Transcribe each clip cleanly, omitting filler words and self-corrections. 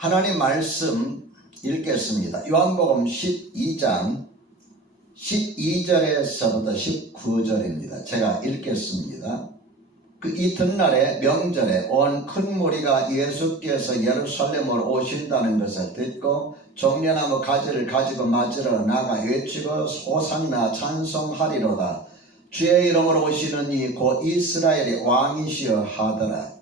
하나님 말씀 읽겠습니다. 요한복음 12장 12절에서부터 19절입니다. 제가 읽겠습니다. 그 이튿날에 명절에 온 큰 무리가 예수께서 예루살렘으로 오신다는 것을 듣고 종려나무 가지를 가지고 맞으러 나가 외치고 호산나 찬송하리로다. 주의 이름으로 오시는 이 곧 이스라엘의 왕이시여 하더라.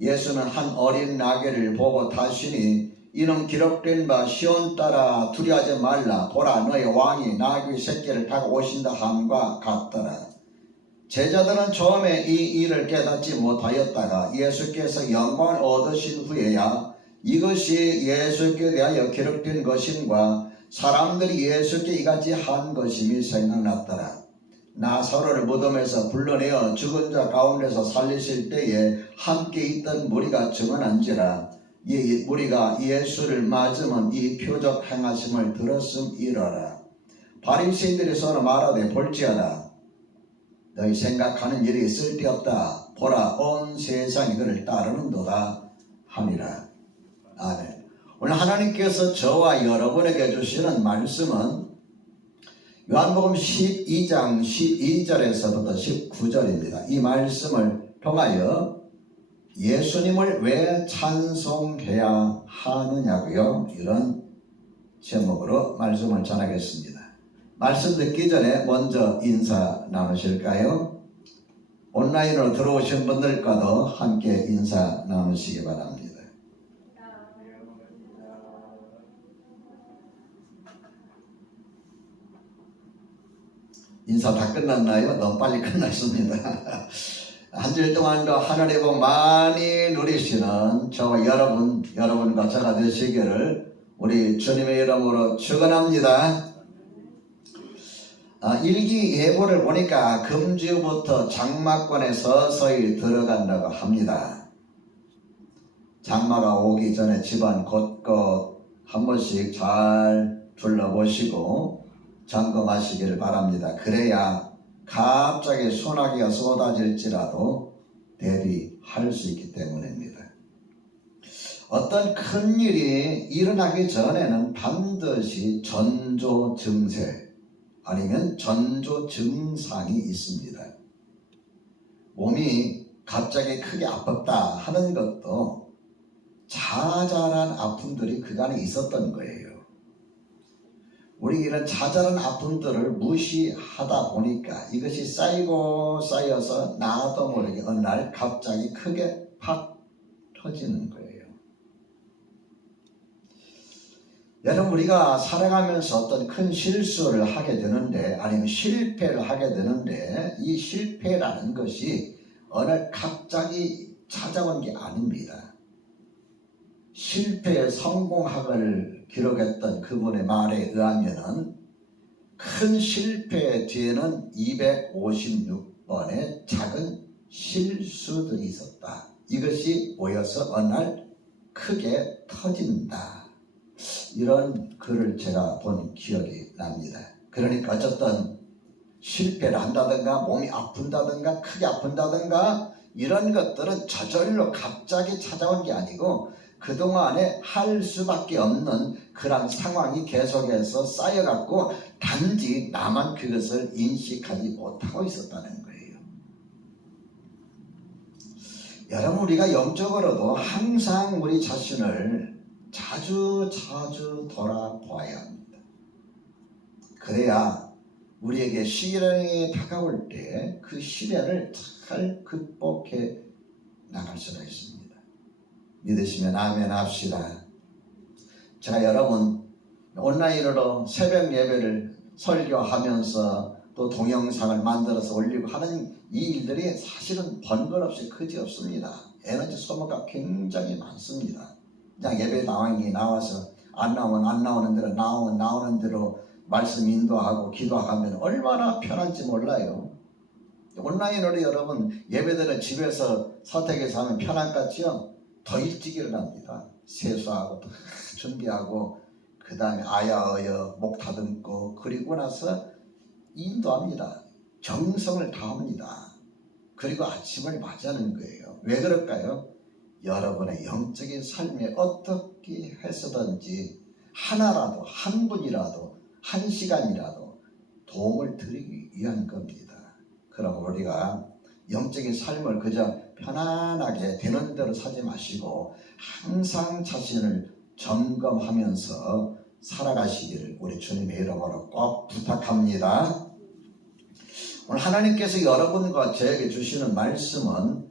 예수는 한 어린 나귀를 보고 타시니 이는 기록된 바 시온 따라 두려워하지 말라. 보라, 너의 왕이 나귀 새끼를 타고 오신다 함과 같더라. 제자들은 처음에 이 일을 깨닫지 못하였다가 예수께서 영광을 얻으신 후에야 이것이 예수께 대하여 기록된 것임과 사람들이 예수께 이같이 한 것임이 생각났더라. 나사로를 무덤에서 불러내어 죽은 자 가운데서 살리실 때에 함께 있던 무리가 증언한지라. 이 무리가 예수를 맞으면 이 표적 행하심을 들었음이러라. 바리새인들이 서로 말하되 볼지어다. 너희 생각하는 일이 쓸데없다. 보라, 온 세상이 그를 따르는도다 하니라. 아멘. 오늘 하나님께서 저와 여러분에게 주시는 말씀은 요한복음 12장 12절에서부터 19절입니다. 이 말씀을 통하여 예수님을 왜 찬송해야 하느냐고요. 이런 제목으로 말씀을 전하겠습니다. 말씀 듣기 전에 먼저 인사 나누실까요? 온라인으로 들어오신 분들과도 함께 인사 나누시기 바랍니다. 인사 다 끝났나요? 너무 빨리 끝났습니다. 한 주일 동안도 하늘의 복 많이 누리시는 저와 여러분과 저가 되시기를 우리 주님의 이름으로 축원합니다. 일기예보를 보니까 금주부터 장마권에 서서히 들어간다고 합니다. 장마가 오기 전에 집안 곳곳 한 번씩 잘 둘러보시고 점검하시기를 바랍니다. 그래야 갑자기 소나기가 쏟아질지라도 대비할 수 있기 때문입니다. 어떤 큰 일이 일어나기 전에는 반드시 전조 증세 아니면 전조 증상이 있습니다. 몸이 갑자기 크게 아팠다 하는 것도 자잘한 아픔들이 그간에 있었던 거예요. 우리 이런 자잘한 아픔들을 무시하다 보니까 이것이 쌓이고 쌓여서 나도 모르게 어느 날 갑자기 크게 팍 터지는 거예요. 여러분, 우리가 살아가면서 어떤 큰 실수를 하게 되는데 아니면 실패를 하게 되는데 이 실패라는 것이 어느 날 갑자기 찾아온 게 아닙니다. 실패의 성공학을 기록했던 그분의 말에 의하면 큰 실패 뒤에는 256번의 작은 실수들이 있었다. 이것이 모여서 어느 날 크게 터진다. 이런 글을 제가 본 기억이 납니다. 그러니까 어쨌든 실패를 한다든가 몸이 아픈다든가 크게 아픈다든가 이런 것들은 저절로 갑자기 찾아온 게 아니고 그동안에 할 수밖에 없는 그런 상황이 계속해서 쌓여갖고 단지 나만 그것을 인식하지 못하고 있었다는 거예요. 여러분, 우리가 영적으로도 항상 우리 자신을 자주 돌아보아야 합니다. 그래야 우리에게 시련이 다가올 때 그 시련을 잘 극복해 나갈 수가 있습니다. 믿으시면 아멘 합시다. 제가 여러분 온라인으로 새벽 예배를 설교하면서 또 동영상을 만들어서 올리고 하는 이 일들이 사실은 번거롭지 그지없습니다. 에너지 소모가 굉장히 많습니다. 그냥 예배 당황이 나와서 안 나오는 대로 나오는 대로 말씀 인도하고 기도하면 얼마나 편한지 몰라요. 온라인으로 여러분 예배들은 집에서 선택해서 하면 편한 것 같죠? 더 일찍 일어납니다. 세수하고 또 준비하고 그 다음에 아야어여 목 다듬고 그리고 나서 인도합니다. 정성을 다합니다. 그리고 아침을 맞이하는 거예요. 왜 그럴까요? 여러분의 영적인 삶에 어떻게 해서든지 하나라도, 한 분이라도, 한 시간이라도 도움을 드리기 위한 겁니다. 그럼 우리가 영적인 삶을 그저 편안하게 되는 대로 사지 마시고 항상 자신을 점검하면서 살아가시기를 우리 주님의 이름으로 꼭 부탁합니다. 오늘 하나님께서 여러분과 저에게 주시는 말씀은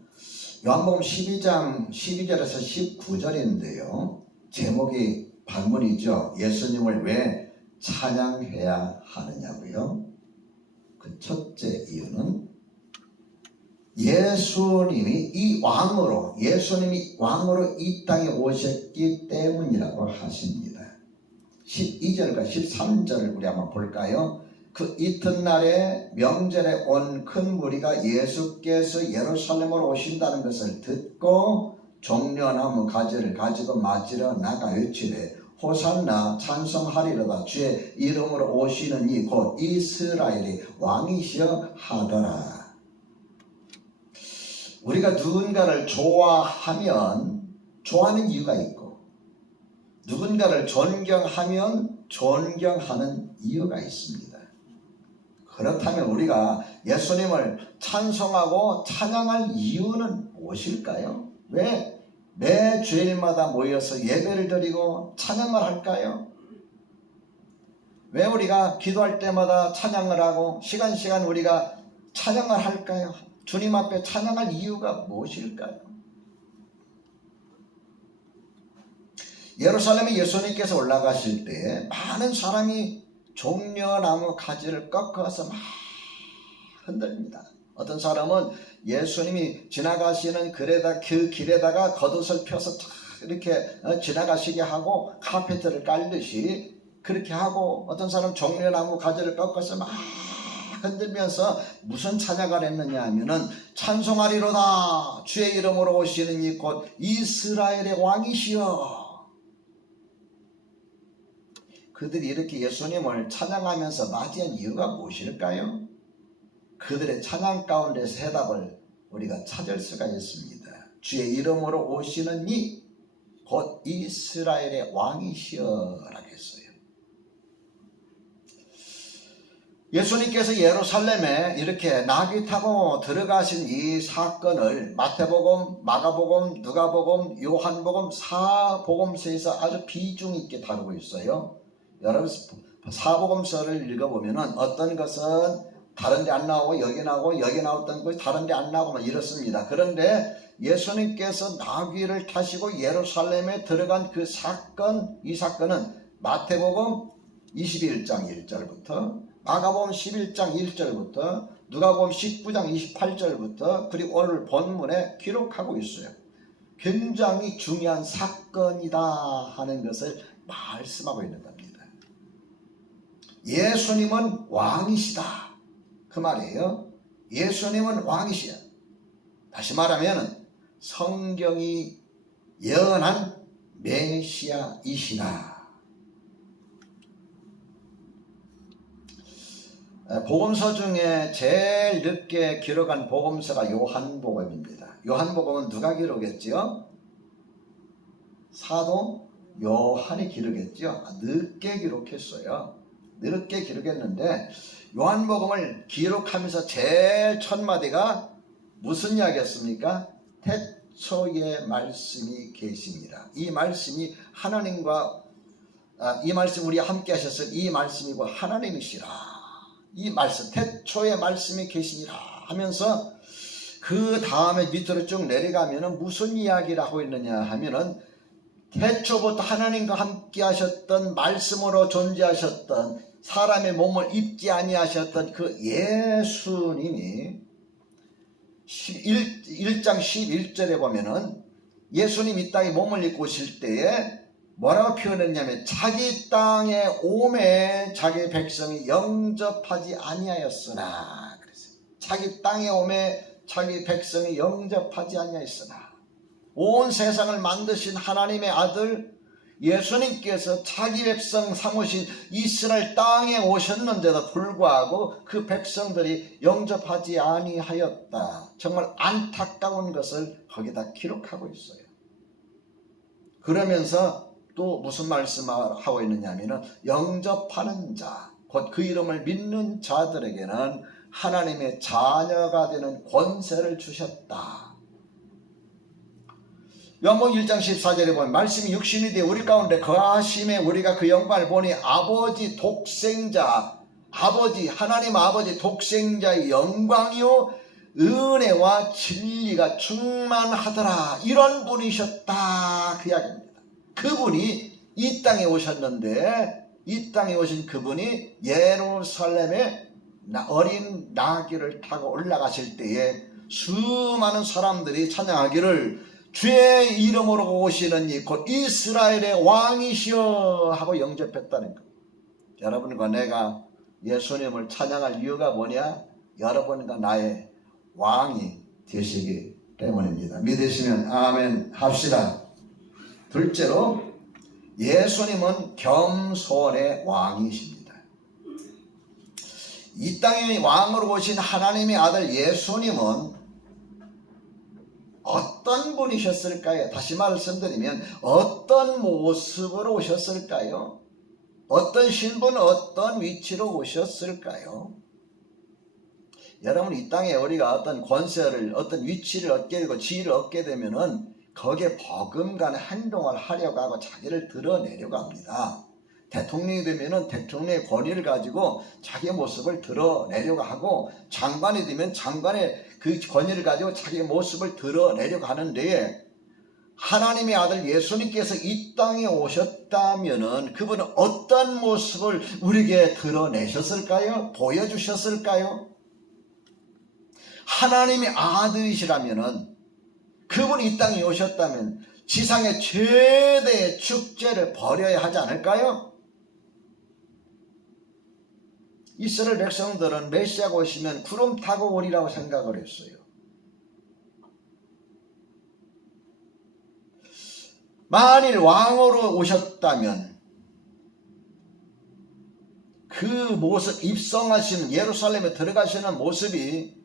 요한복음 12장 12절에서 19절인데요. 제목이 반문이죠. 예수님을 왜 찬양해야 하느냐고요. 그 첫째 이유는 예수님이 왕으로 이 땅에 오셨기 때문이라고 하십니다. 12절과 13절을 우리 한번 볼까요? 그 이튿날에 명절에 온 큰 무리가 예수께서 예루살렘으로 오신다는 것을 듣고 종려나무 가지를 가지고 맞으러 나가 외치되 호산나 찬송하리로다 주의 이름으로 오시는 이 곧 이스라엘의 왕이시여 하더라. 우리가 누군가를 좋아하면 좋아하는 이유가 있고 누군가를 존경하면 존경하는 이유가 있습니다. 그렇다면 우리가 예수님을 찬송하고 찬양할 이유는 무엇일까요? 왜 매 주일마다 모여서 예배를 드리고 찬양을 할까요? 왜 우리가 기도할 때마다 찬양을 하고 시간 우리가 찬양을 할까요? 주님 앞에 찬양할 이유가 무엇일까요? 예루살렘에 예수님께서 올라가실 때 많은 사람이 종려나무 가지를 꺾어서 막 흔들립니다. 어떤 사람은 예수님이 지나가시는 그 길에다가 겉옷을 펴서 이렇게 지나가시게 하고 카페트를 깔듯이 그렇게 하고 어떤 사람은 종려나무 가지를 꺾어서 막 흔들면서 무슨 찬양을 했느냐 하면은 찬송하리로다 주의 이름으로 오시는 이 곧 이스라엘의 왕이시여. 그들이 이렇게 예수님을 찬양하면서 맞이한 이유가 무엇일까요? 그들의 찬양 가운데서 해답을 우리가 찾을 수가 있습니다. 주의 이름으로 오시는 이 곧 이스라엘의 왕이시여라고 했어요. 예수님께서 예루살렘에 이렇게 나귀 타고 들어가신 이 사건을 마태복음, 마가복음, 누가복음, 요한복음 4복음서에서 아주 비중 있게 다루고 있어요. 여러분 사복음서를 읽어보면 어떤 것은 다른 데 안 나오고 여기 나오고 여기 나왔던 것이 다른 데 안 나오고 이렇습니다. 그런데 예수님께서 나귀를 타시고 예루살렘에 들어간 그 사건, 이 사건은 마태복음 21장 1절부터 마가복음 11장 1절부터 누가복음 19장 28절부터 그리고 오늘 본문에 기록하고 있어요. 굉장히 중요한 사건이다 하는 것을 말씀하고 있는 겁니다. 예수님은 왕이시다 그 말이에요. 예수님은 왕이시야. 다시 말하면 성경이 예언한 메시아이시다. 복음서 중에 제일 늦게 기록한 복음서가 요한복음입니다. 요한복음은 누가 기록했지요? 사도 요한이 기록했죠. 늦게 기록했어요. 늦게 기록했는데 요한복음을 기록하면서 제일 첫 마디가 무슨 이야기였습니까? 태초에 말씀이 계십니다. 이 말씀이 하나님과 이 말씀 우리 함께 하셨을 이 말씀이고 하나님이시라. 이 말씀 태초에 말씀이 계시니라 하면서 그 다음에 밑으로 쭉 내려가면은 무슨 이야기를 하고 있느냐 하면은 태초부터 하나님과 함께 하셨던 말씀으로 존재하셨던 사람의 몸을 입지 아니하셨던 그 예수님이 1장 11절에 보면은 예수님 이 땅에 몸을 입고 오실 때에 뭐라고 표현했냐면 자기 땅에 오매 자기 백성이 영접하지 아니하였으나 그랬어요. 자기 땅에 오매 자기 백성이 영접하지 아니하였으나 온 세상을 만드신 하나님의 아들 예수님께서 자기 백성 삼으신 이스라엘 땅에 오셨는데도 불구하고 그 백성들이 영접하지 아니하였다. 정말 안타까운 것을 거기다 기록하고 있어요. 그러면서 또 무슨 말씀을 하고 있느냐면은 영접하는 자, 곧 그 이름을 믿는 자들에게는 하나님의 자녀가 되는 권세를 주셨다. 요한복음 1장 14절에 보면 말씀이 육신이 되어 우리 가운데 거하심에 우리가 그 영광을 보니 아버지 독생자, 아버지 하나님 아버지 독생자의 영광이요 은혜와 진리가 충만하더라. 이런 분이셨다. 그 이야기입니다. 그분이 이 땅에 오셨는데 이 땅에 오신 그분이 예루살렘에 어린 나귀를 타고 올라가실 때에 수많은 사람들이 찬양하기를 주의 이름으로 오시는 이 곧 이스라엘의 왕이시여 하고 영접했다는 것. 여러분과 내가 예수님을 찬양할 이유가 뭐냐? 여러분과 나의 왕이 되시기 때문입니다. 믿으시면 아멘 합시다. 둘째로 예수님은 겸손의 왕이십니다. 이 땅에 왕으로 오신 하나님의 아들 예수님은 어떤 분이셨을까요? 다시 말씀드리면 어떤 모습으로 오셨을까요? 어떤 신분, 어떤 위치로 오셨을까요? 여러분, 이 땅에 우리가 어떤 권세를, 어떤 위치를 얻게 되고 지위를 얻게 되면은 거기에 버금가는 행동을 하려고 하고 자기를 드러내려고 합니다. 대통령이 되면은 대통령의 권위를 가지고 자기의 모습을 드러내려고 하고, 장관이 되면 장관의 그 권위를 가지고 자기의 모습을 드러내려고 하는데, 하나님의 아들 예수님께서 이 땅에 오셨다면은 그분은 어떤 모습을 우리에게 드러내셨을까요? 보여주셨을까요? 하나님의 아들이시라면은, 그분이 이 땅에 오셨다면 지상의 최대의 축제를 벌여야 하지 않을까요? 이스라엘 백성들은 메시아가 오시면 구름 타고 오리라고 생각을 했어요. 만일 왕으로 오셨다면 그 모습, 입성하시는, 예루살렘에 들어가시는 모습이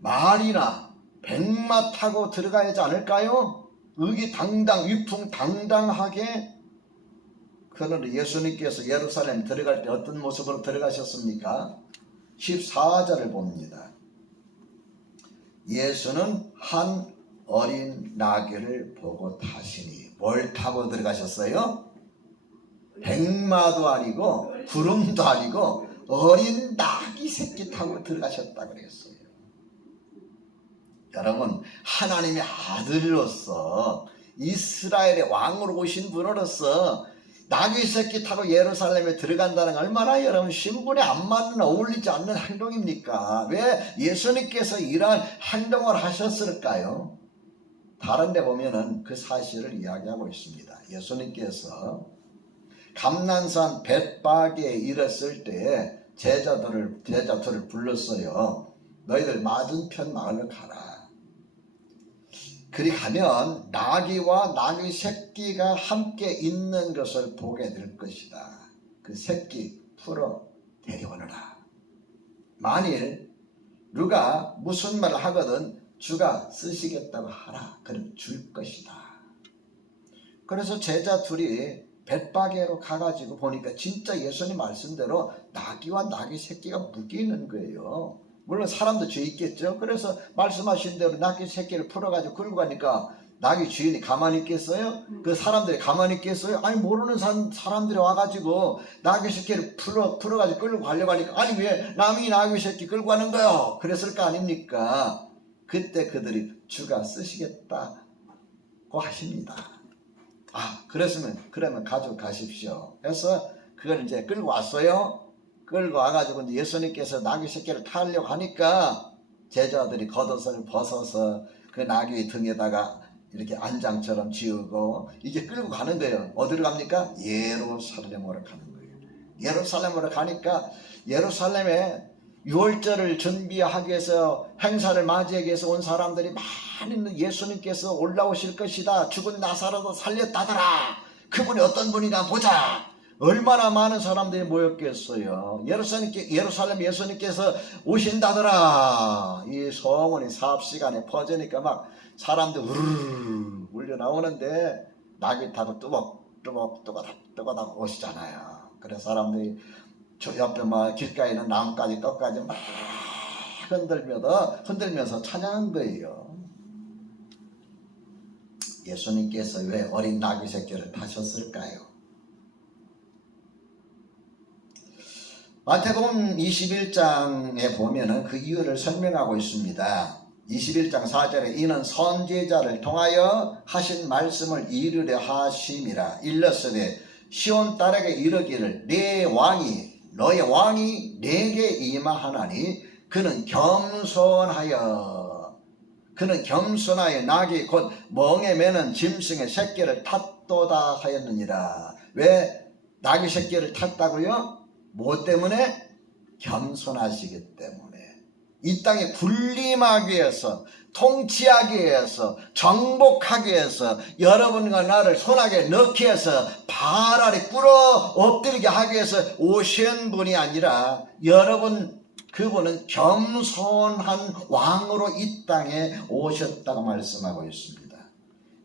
말이나 백마 타고 들어가야 하지 않을까요? 의기당당, 위풍당당하게. 그런데 예수님께서 예루살렘 들어갈 때 어떤 모습으로 들어가셨습니까? 14절을 봅니다. 예수는 한 어린 나귀를 보고 타시니. 뭘 타고 들어가셨어요? 백마도 아니고 구름도 아니고 어린 나귀 새끼 타고 들어가셨다 그랬어요. 여러분, 하나님의 아들로서 이스라엘의 왕으로 오신 분으로서 나귀 새끼 타고 예루살렘에 들어간다는 건 얼마나 여러분 신분에 안 맞는, 어울리지 않는 행동입니까? 왜 예수님께서 이러한 행동을 하셨을까요? 다른 데 보면은 그 사실을 이야기하고 있습니다. 예수님께서 감난산 벳바게에 이르렀을 때 제자들을 불렀어요. 너희들 맞은편 마을로 가라. 그리 가면 나귀와 나귀 새끼가 함께 있는 것을 보게 될 것이다. 그 새끼 풀어 데려오너라. 만일 누가 무슨 말을 하거든 주가 쓰시겠다고 하라. 그럼 줄 것이다. 그래서 제자 둘이 벳바게로 가가지고 보니까 진짜 예수님 말씀대로 나귀와 나귀 새끼가 묶여 있는 거예요. 물론 사람도 죄 있겠죠. 그래서 말씀하신 대로 나귀 새끼를 풀어가지고 끌고 가니까 나귀 주인이 가만히 있겠어요? 그 사람들이 가만히 있겠어요? 아니, 모르는 사람들이 와가지고 나귀 새끼를 풀어가지고 끌고 가려고 하니까, 아니 왜 남이 나귀 새끼 끌고 가는 거요? 그랬을 거 아닙니까? 그때 그들이 주가 쓰시겠다고 하십니다. 그러면 가져가십시오. 그래서 그걸 이제 끌고 왔어요. 끌고 와가지고 이제 예수님께서 나귀 새끼를 타려고 하니까 제자들이 겉옷을 벗어서 그 나귀 등에다가 이렇게 안장처럼 지우고 이게 끌고 가는 거예요. 어디로 갑니까? 예루살렘으로 가는 거예요. 예루살렘으로 가니까 예루살렘에 유월절을 준비하기 위해서, 행사를 맞이하기 위해서 온 사람들이 많이, 예수님께서 올라오실 것이다, 죽은 나사로도 살렸다더라, 그분이 어떤 분인가 보자, 얼마나 많은 사람들이 모였겠어요. 예루살렘 예수님께서 오신다더라, 이 소문이 사업시간에 퍼지니까 막 사람들 우르르 몰려 나오는데, 낙이 타고 뚜벅뚜벅 오시잖아요. 그래서 사람들이 저 옆에 막 길가에 있는 나뭇가지 끝까지 막 흔들면서 찬양한 거예요. 예수님께서 왜 어린 나귀 새끼를 타셨을까요? 마태복음 21장에 보면은 그 이유를 설명하고 있습니다. 21장 4절에 이는 선지자를 통하여 하신 말씀을 이루려 하심이라. 일렀으되 시온 딸에게 이르기를 너의 왕이 내게 임하나니 그는 겸손하여 낙이 곧 멍에 매는 짐승의 새끼를 탔도다 하였느니라. 왜 낙이 새끼를 탔다고요? 뭐 때문에? 겸손하시기 때문에. 이 땅에 군림하기 위해서, 통치하기 위해서, 정복하기 위해서, 여러분과 나를 손아귀에 넣기 위해서, 발 아래 꿇어 엎드리게 하기 위해서 오신 분이 아니라 그분은 겸손한 왕으로 이 땅에 오셨다고 말씀하고 있습니다.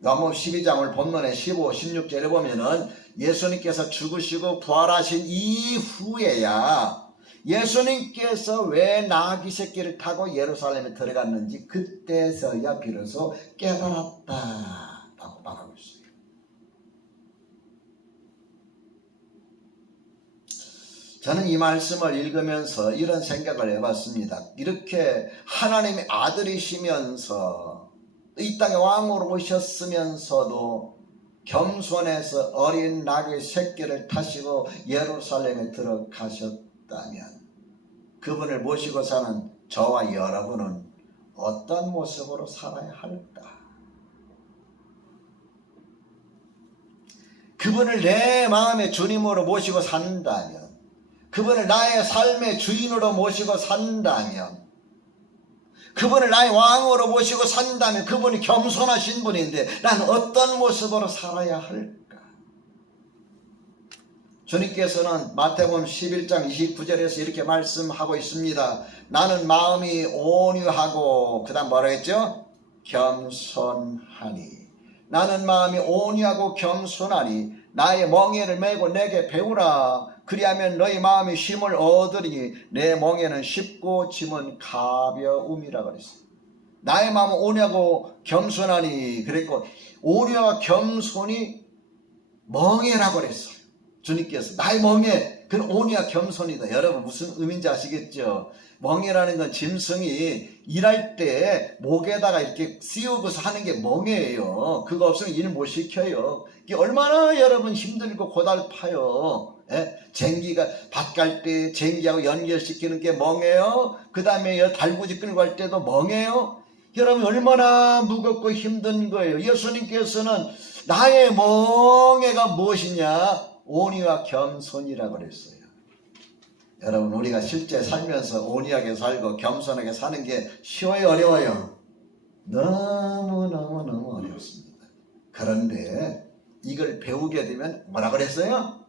요한복음 12장을 본문에 15, 16절에 보면은 예수님께서 죽으시고 부활하신 이후에야 예수님께서 왜 나귀 새끼를 타고 예루살렘에 들어갔는지 그때서야 비로소 깨달았다라고 말하고 있어요. 저는 이 말씀을 읽으면서 이런 생각을 해봤습니다. 이렇게 하나님의 아들이시면서 이 땅에 왕으로 오셨으면서도 겸손해서 어린 나귀 새끼를 타시고 예루살렘에 들어가셨다면 그분을 모시고 사는 저와 여러분은 어떤 모습으로 살아야 할까? 그분을 내 마음의 주님으로 모시고 산다면, 그분을 나의 삶의 주인으로 모시고 산다면, 그분을 나의 왕으로 모시고 산다면 그분이 겸손하신 분인데 나는 어떤 모습으로 살아야 할까? 주님께서는 마태복음 11장 29절에서 이렇게 말씀하고 있습니다. 나는 마음이 온유하고 그 다음 뭐라 했죠? 겸손하니. 나는 마음이 온유하고 겸손하니 나의 멍에를 메고 내게 배우라. 그리하면 너희 마음이 쉼을 얻으리니 내 멍에는 쉽고 짐은 가벼움이라 그랬어요. 나의 마음은 온유하고 겸손하니 그랬고 온유와 겸손이 멍에라고 그랬어요. 주님께서 나의 멍에 그건 온유와 겸손이다. 여러분 무슨 의미인지 아시겠죠? 멍에라는 건 짐승이 일할 때 목에다가 이렇게 씌우고서 하는 게 멍에예요. 그거 없으면 일 못 시켜요. 이게 얼마나 여러분 힘들고 고달파요. 쟁기가 밭 갈 때 쟁기하고 연결시키는 게 멍에요. 그 다음에 달구지 끌고 갈 때도 멍에요. 여러분 얼마나 무겁고 힘든 거예요. 예수님께서는 나의 멍에가 무엇이냐? 온유와 겸손이라고 그랬어요. 여러분 우리가 실제 살면서 온유하게 살고 겸손하게 사는 게 쉬워요, 어려워요? 너무 어렵습니다. 그런데 이걸 배우게 되면 뭐라 그랬어요?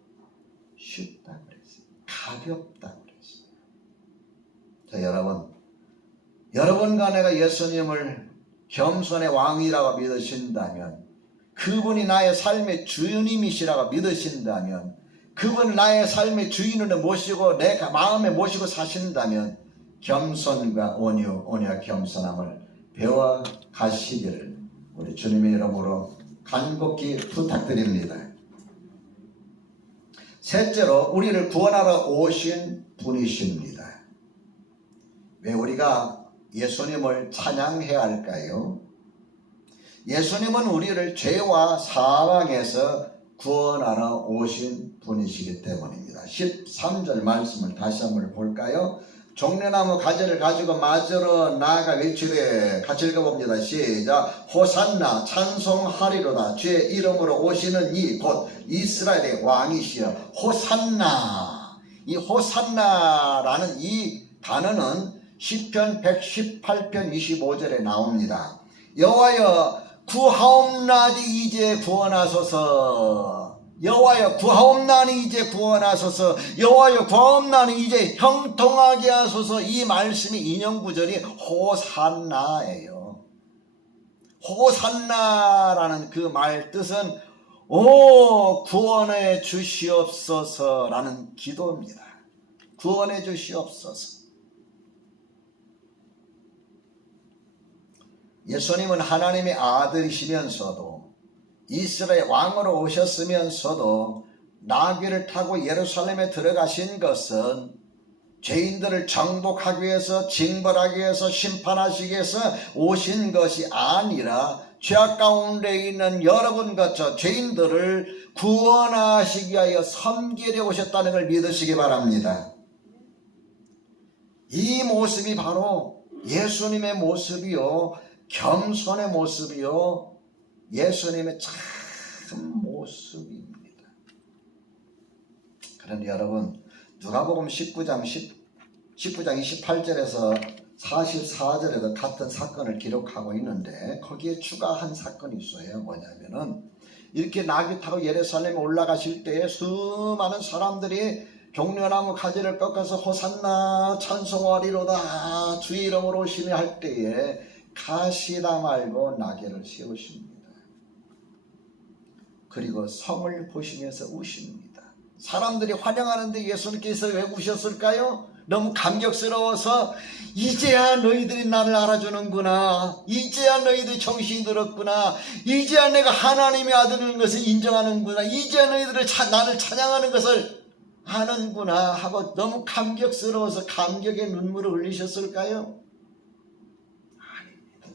쉽다 그랬어요. 가볍다 그랬어요. 자, 여러분과 내가 예수님을 겸손의 왕이라고 믿으신다면, 그분이 나의 삶의 주님이시라고 믿으신다면, 그분을 나의 삶의 주인으로 모시고 내 마음에 모시고 사신다면 겸손과 온유와 겸손함을 배워 가시기를 우리 주님의 이름으로 간곡히 부탁드립니다. 셋째로 우리를 구원하러 오신 분이십니다. 왜 우리가 예수님을 찬양해야 할까요? 예수님은 우리를 죄와 사망에서 구원하러 오신 분이시기 때문입니다. 13절 말씀을 다시 한번 볼까요? 종려나무 가지를 가지고 맞으러 나아가 외치되, 같이 읽어봅니다. 시작. 호산나 찬송하리로다. 주의 이름으로 오시는 이 곧 이스라엘의 왕이시여. 호산나. 이 호산나라는 이 단어는 시편 118편 25절에 나옵니다. 여호와여 구하옵나니 이제 구원하소서. 여호와여 구하옵나니 이제 구원하소서. 여호와여 구하옵나니 이제 형통하게 하소서. 이 말씀이 인용구절이 호산나예요. 호산나라는 그 말 뜻은 오 구원해 주시옵소서라는 기도입니다. 구원해 주시옵소서. 예수님은 하나님의 아들이시면서도 이스라엘 왕으로 오셨으면서도 나귀를 타고 예루살렘에 들어가신 것은 죄인들을 정복하기 위해서, 징벌하기 위해서, 심판하시기 위해서 오신 것이 아니라 죄악 가운데 있는 여러분과 죄인들을 구원하시기 위하여 섬기려 오셨다는 걸 믿으시기 바랍니다. 이 모습이 바로 예수님의 모습이요, 겸손의 모습이요, 예수님의 참 모습입니다. 그런데 여러분, 누가복음 19장 28절에서 44절에도 같은 사건을 기록하고 있는데 거기에 추가한 사건이 있어요. 뭐냐면은 이렇게 나귀 타고 예루살렘에 올라가실 때에 수많은 사람들이 종려나무 가지를 꺾어서 호산나 찬송하리로다 주의 이름으로 오시니 할 때에 가시다 말고 나귀를 세우십니다. 그리고 성을 보시면서 우십니다. 사람들이 환영하는데 예수님께서 왜 우셨을까요? 너무 감격스러워서 이제야 너희들이 나를 알아주는구나, 이제야 너희들이 정신이 들었구나, 이제야 내가 하나님의 아들인 것을 인정하는구나, 이제야 너희들을 나를 찬양하는 것을 아는구나 하고 너무 감격스러워서 감격의 눈물을 흘리셨을까요? 아닙니다.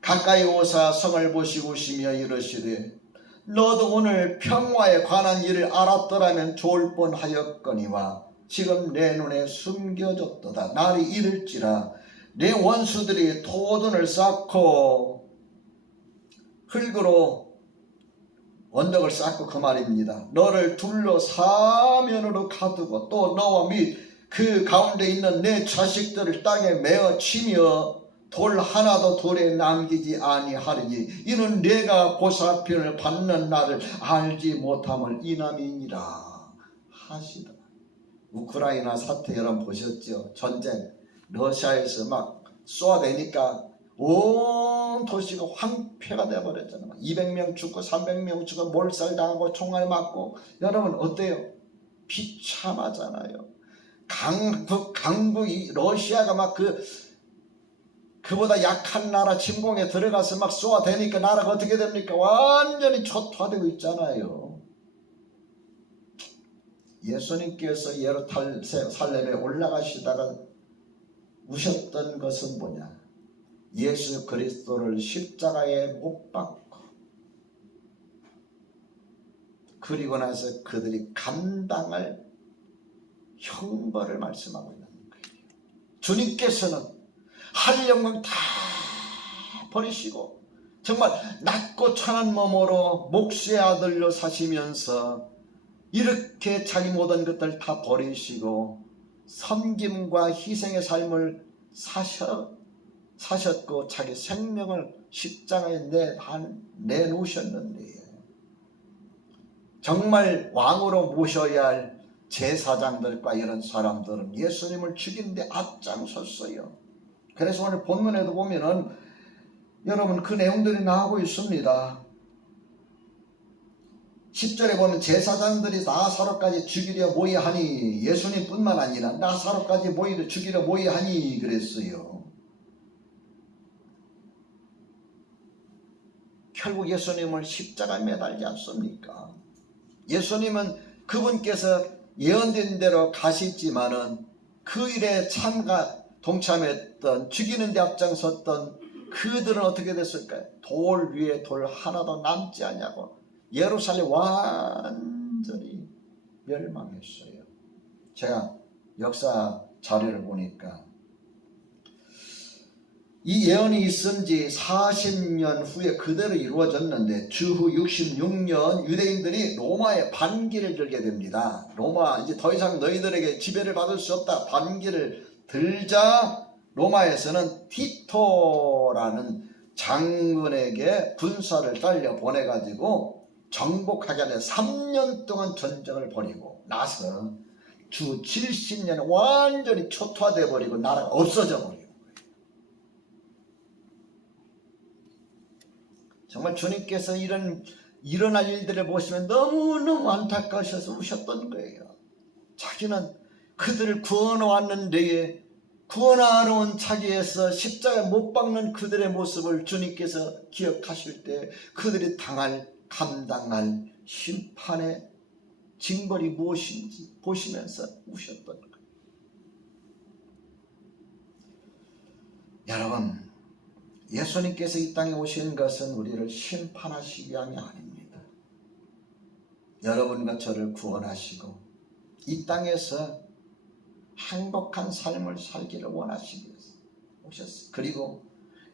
가까이 오사 성을 보시고 오시며 이르시되 너도 오늘 평화에 관한 일을 알았더라면 좋을 뻔하였거니와 지금 내 눈에 숨겨졌도다. 날이 이를지라 내 원수들이 토둔을 쌓고 흙으로 언덕을 쌓고, 그 말입니다. 너를 둘러 사면으로 가두고 또 너와 및 그 가운데 있는 내 자식들을 땅에 메어 치며 돌 하나도 돌에 남기지 아니하리니 이는 내가 보살핌을 받는 나를 알지 못함을 인함이니라 하시더라. 우크라이나 사태 여러분 보셨죠? 전쟁 러시아에서 막 쏘아대니까 온 도시가 황폐가 되어버렸잖아요. 200명 죽고 300명 죽고 몰살당하고 총알 맞고. 여러분 어때요? 비참하잖아요. 강국이 러시아가 막 그보다 약한 나라 침공에 들어가서 막 쏘아대니까 나라가 어떻게 됩니까? 완전히 초토화되고 있잖아요. 예수님께서 예루살렘에 올라가시다가 우셨던 것은 뭐냐? 예수 그리스도를 십자가에 못 박고 그리고 나서 그들이 감당할 형벌을 말씀하고 있는 거예요. 주님께서는 하늘 영광 다 버리시고 정말 낮고 천한 몸으로 목수의 아들로 사시면서 이렇게 자기 모든 것들 다 버리시고 섬김과 희생의 삶을 사셨고 자기 생명을 십자가에 내놓으셨는데 정말 왕으로 모셔야 할 제사장들과 이런 사람들은 예수님을 죽이는데 앞장섰어요. 그래서 오늘 본문에도 보면은 여러분 그 내용들이 나오고 있습니다. 10절에 보면 제사장들이 나사로까지 죽이려 모의하니, 예수님뿐만 아니라 나사로까지 죽이려 모의하니 그랬어요. 결국 예수님을 십자가에 매달지 않습니까? 예수님은 그분께서 예언된 대로 가시지만은 그 일에 동참했던 죽이는 데 앞장섰던 그들은 어떻게 됐을까요? 돌 위에 돌 하나도 남지 않냐고 예루살렘 완전히 멸망했어요. 제가 역사 자료를 보니까 이 예언이 있은 지 40년 후에 그대로 이루어졌는데 주후 66년 유대인들이 로마에 반기를 들게 됩니다. 로마 이제 더 이상 너희들에게 지배를 받을 수 없다 반기를 들자 로마에서는 티토라는 장군에게 군사를 딸려 보내가지고 정복하게 하려 3년 동안 전쟁을 벌이고 나서 주 70년 완전히 초토화되어 버리고 나라가 없어져 버리고 거예요. 정말 주님께서 이런 일어날 일들을 보시면 너무너무 안타까우셔서 우셨던 거예요. 자기는 그들을 구원해왔는데 구원하러 온 자기에서 십자가에 못 박는 그들의 모습을 주님께서 기억하실 때 그들이 감당할 심판의 징벌이 무엇인지 보시면서 우셨던 거예요. 여러분, 예수님께서 이 땅에 오신 것은 우리를 심판하시기 위함이 아닙니다. 여러분과 저를 구원하시고 이 땅에서 행복한 삶을 살기를 원하시기 위해서 오셨어요. 그리고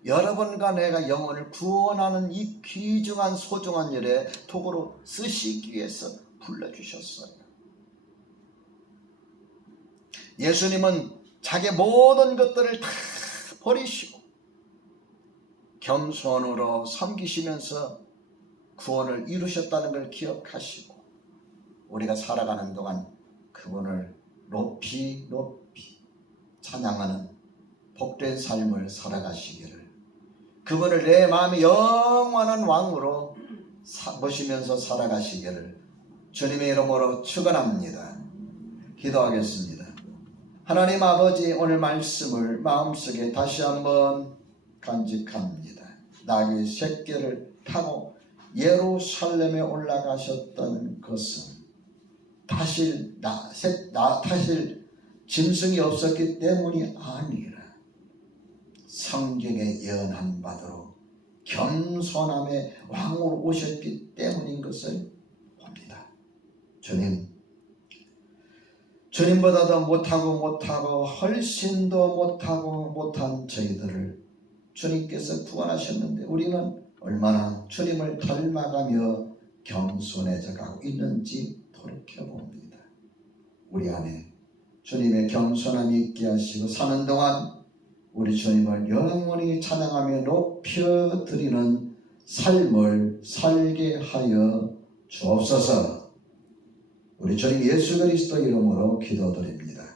여러분과 내가 영혼을 구원하는 이 귀중한 소중한 일에 도구로 쓰시기 위해서 불러주셨어요. 예수님은 자기 모든 것들을 다 버리시고 겸손으로 섬기시면서 구원을 이루셨다는 걸 기억하시고 우리가 살아가는 동안 그분을 높이 찬양하는 복된 삶을 살아가시기를, 그분을 내 마음의 영원한 왕으로 모시면서 살아가시기를 주님의 이름으로 축원합니다. 기도하겠습니다. 하나님 아버지, 오늘 말씀을 마음속에 다시 한번 간직합니다. 나귀 새끼를 타고 예루살렘에 올라가셨던 것은 타실 짐승이 없었기 때문이 아니라 성경에 예언한 바대로 겸손함의 왕으로 오셨기 때문인 것을 봅니다. 주님보다도 못하고 훨씬 더 못한 저희들을 주님께서 구원하셨는데 우리는 얼마나 주님을 닮아가며 겸손해져 가고 있는지 돌이켜봅니다. 우리 안에 주님의 겸손함이 있게 하시고 사는 동안 우리 주님을 영원히 찬양하며 높여드리는 삶을 살게 하여 주옵소서. 우리 주님 예수 그리스도 이름으로 기도드립니다.